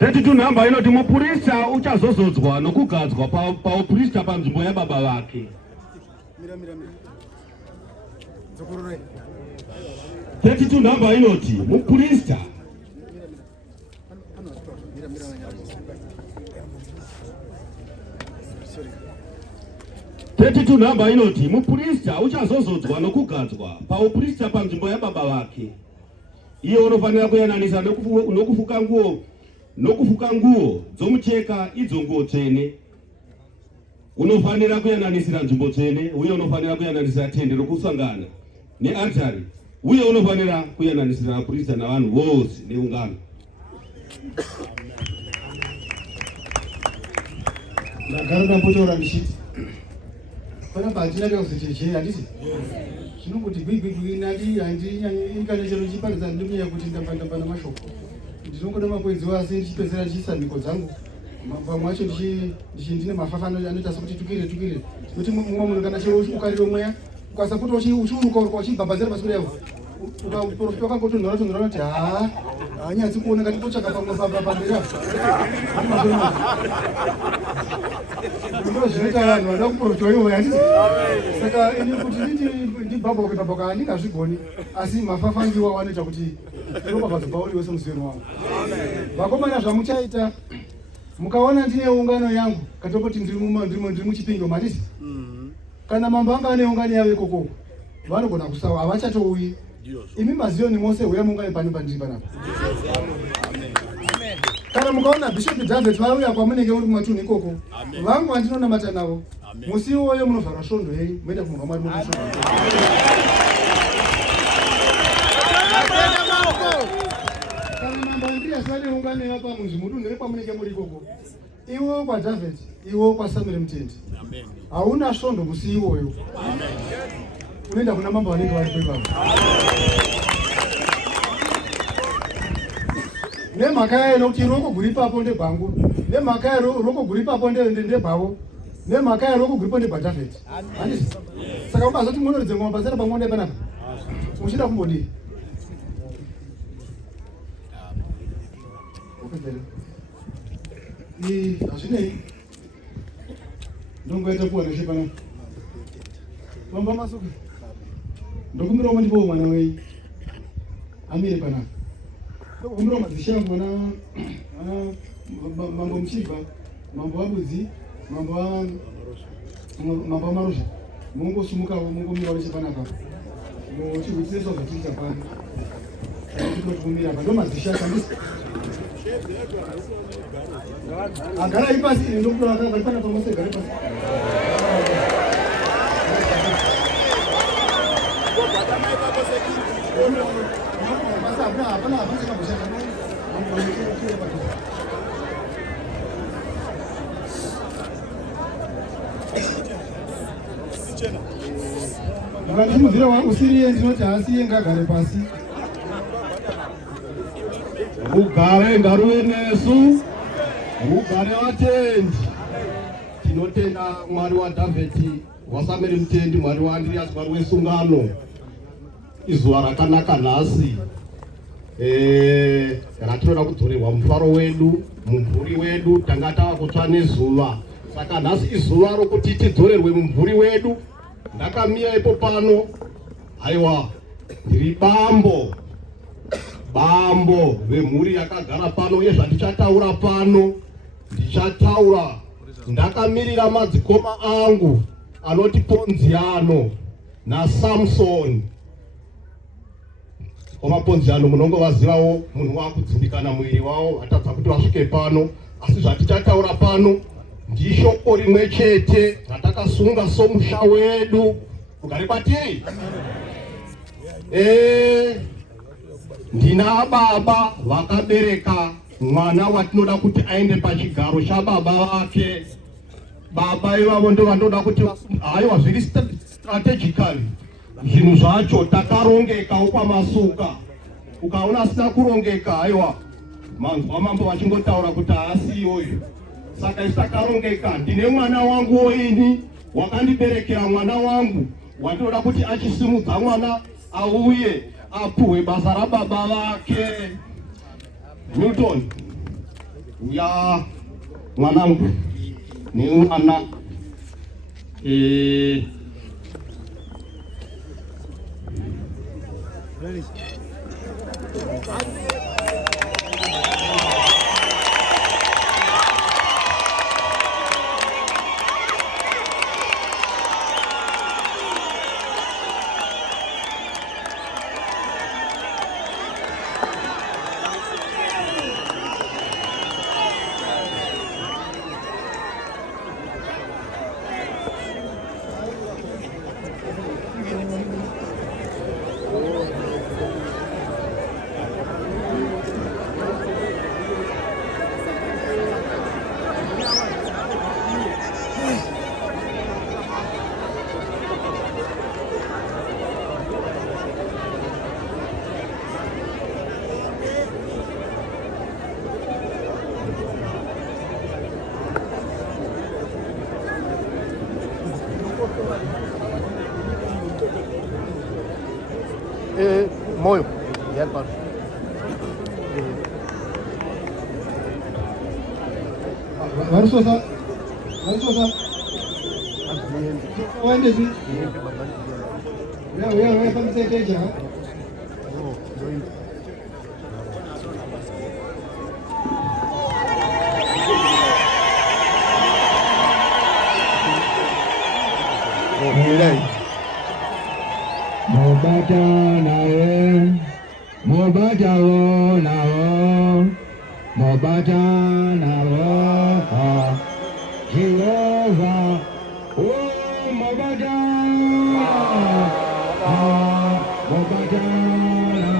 32 namba inoti mupurisa uchazozodzwa nokugadzwa paupurisa panzvimbo yababa vake. 32 namba inoti mupurisa namba inoti mupurisa uchazozodzwa nokugadzwa paupurisa panzvimbo yababa vake. Iye unofanira kuyananisa nokufuka nguo dzomucheka idzo nguo tsvene. Unofanira kuyananisira nzvimbo tsvene, uye unofanira kuyananisira tende rokusangana nealtari, uye unofanira kuyananisira vaprista navanhu vose neungano. Ndagara ndambotaura ndichiti panapa handina kuzocheche handiti zvinongoti gwigwigwi nadi handinyanyi chero chiparidza ndinomunyaya kuti ndambandamba namashoko ndinongoda makwenzi asi ndichipedzera ndichisambiko dzangu pamwe acho ndine mafafano anoita sekuti tukire kuti mumwe munhu kana chero ukariro mweya ukasapota uchiuruka uchibhabhazira pasi kudaiwo ukaprofita wakangotonhora kuti hanyatsi kuona ngati totsvaka pamwe pamberi ndo zvinoita vanhu vada kuprofita iwo handiti. Saka ini kuti ndibhabhauka handingazvigoni, asi mafafangiwa wanoita kuti ropabvadzo pauri wese muswero wangu. Vakomana zvamuchaita mukaona ndine ungano yangu katopoti ndiri muchipingo matisi kana mambo anga ane ungano yavo ikoko vanogona kusawa havachatouyi. Imi maziyoni mose huya muungane pane pandiri panapa. Kana mukaona Bishop David vauya kwamunenge uri mumatunhu ikoko vangu vandinonamata navo musi iwoyo munovhara svondo yei moenda kumhamba mwari moto. Kana mambo andiyasi vane ungano yapa munzvi mudunhu rekwamunenge muri ikoko, iwo kwaDavid iwo kwaSamuel Mutendi hauna svondo musi iwoyo, unoenda kuna mambo vanenge vari kwepavo. Nemhaka yayo nokuti roko guri papo ndebhangu, nemhaka yayo roko guri papo ndebhavo, nemhaka yayo roko guri papo ndebhaDhavhidhi. Handisi? Saka ukazoti munoridze ngoma pazera pamwe panapa muchida kumbodii? Hazvinei ndongoita kuwa neshe panapa mamba masuka ndokumirawo ndipowo mwana wei amire panapa ndokumirawo madzishangu mwana mambo Muchibva, mambo Wabudzi, mambo Wamarusha mungosumukawo mungomirawo neshe panapa muchihutiseso zvatiriita pano kumira apa ndo madzishangu handisi. Agara ipasi ndokutora vari panapa mose gare pasi. Ndimudzira wangu siriye ndinoti asiye ngagare pasi. Ugare ngaruwe nesu, ugare vatendi. Tinotenda Mwari waDhavhidhi, waSamuel Mutendi, Mwari waAndiriasi, Mwari wesungano. Izuva rakanaka nhasi ratinoda kudzorerwa mufaro wedu, mumvuri wedu, tanga tava kutsva nezuva. Saka nhasi izuva rokuti tidzorerwe mumvuri wedu. Ndakamira ipo pano, haiwa ndiri bambo vemhuri yakagara pano, uye zvandichataura pano ndichataura ndakamirira madzikoma angu anoti Ponziano naSamsoni. Wamaponziano munongovazivawo, munhu wakudzimbikana mwiri wavo, vatadza kuti vasvike pano, asi zvatichataura pano ndishoko rimwe chete ratakasunga somusha wedu. Ugare kwatiri. Ndina baba vakabereka mwana watinoda kuti aende pachigaro chababa vake. Baba ivavo ndo vandoda kuti haiwa zviri strategically zvinhu zvacho takarongekawo pamasuka. Ukaona asina kurongeka, haiwa manzwa mambo vachingotaura kuti haasi iyoyo. Saka isi takarongeka. Ndine mwana wangu woini wakandiberekera mwana wangu wandinoda kuti achisimudza mwana auye apuhwe basa rababa vake. Newton ya mwanangu ni mwana moyo hapa. Warisosa wende zi wewe pamsekeja Mobata nawe, mobata wo nawo, mobata nawo, Jehovah, oh mobata, mobata na,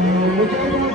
mobata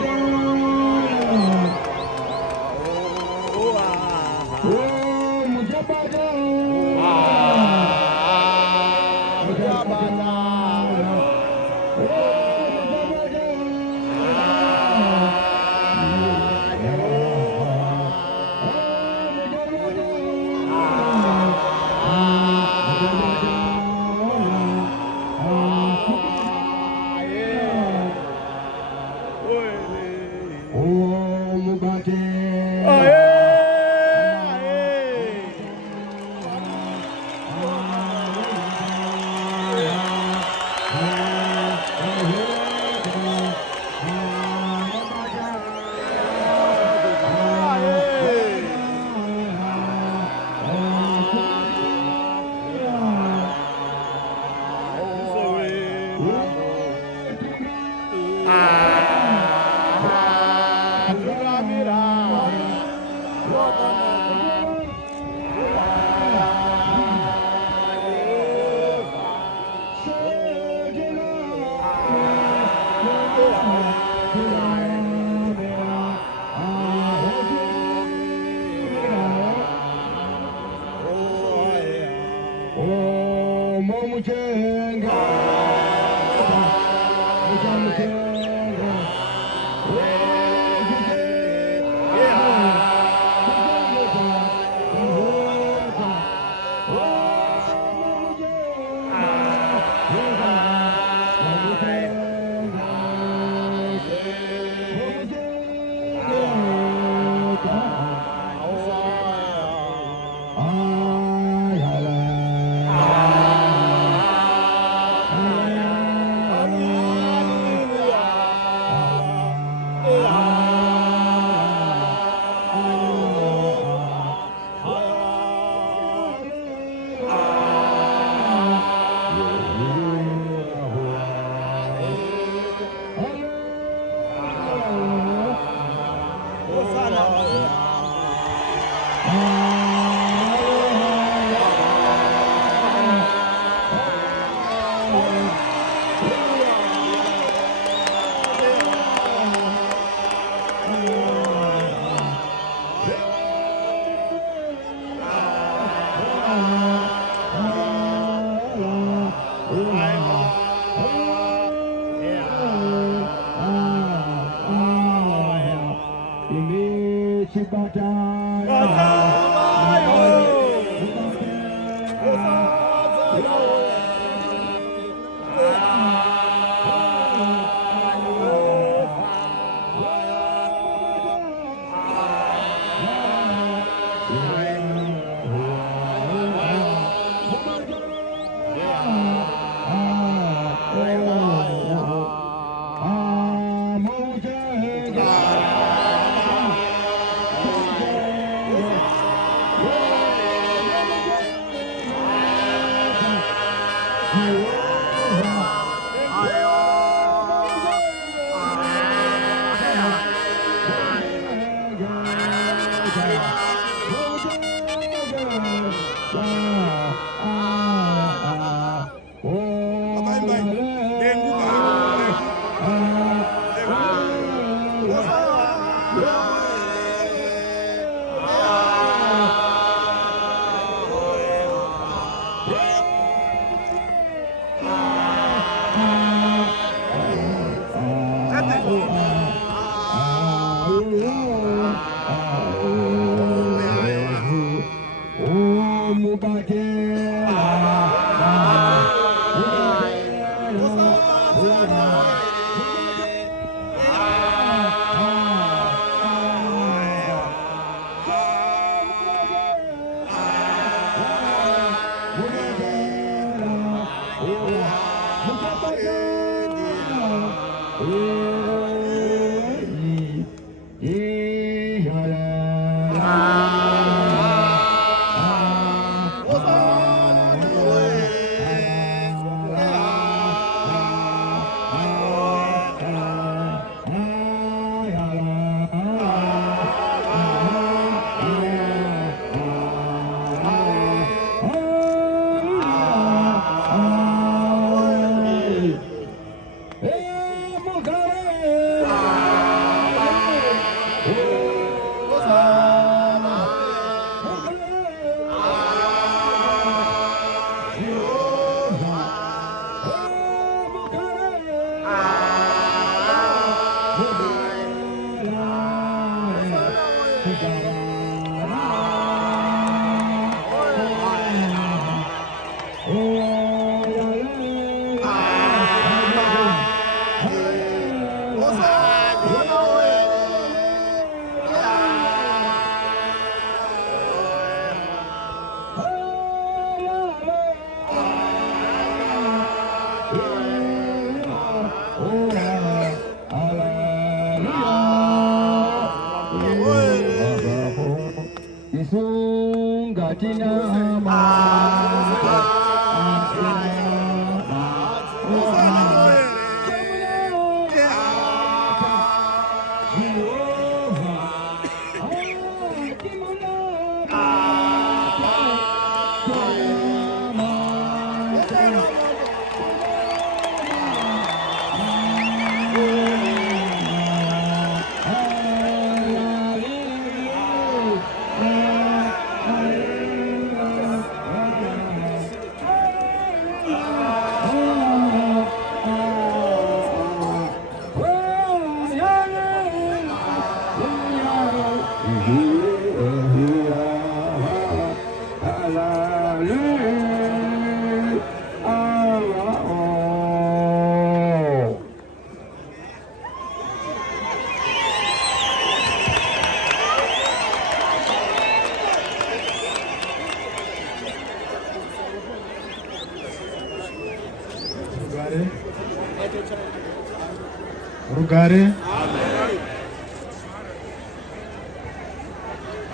Rugare.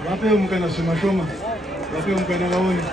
Wape mkana shoma. Wape mkana waone.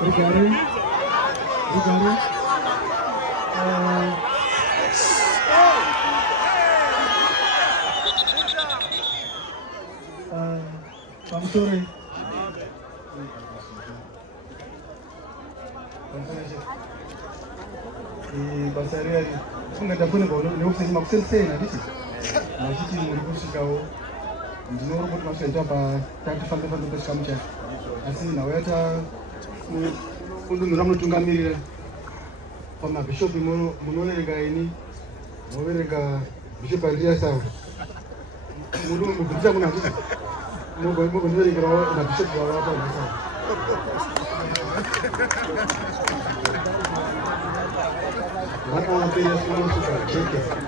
Rugare. I'm sorry. Basaria ngatafuna ngono nekusema makusensena ndithi masithi ngikushikawo ndinoro kuti masenta pa takufamba pano pesikamucha asi nawe yata undunura mutungamirira pamabhishopu munovereka ini munovereka bhishopu andiriasawo mugurisa kuna handisi mugondiverekerawo mabhishopu vavapa nasawo Vamos a pedir a su música, cheque.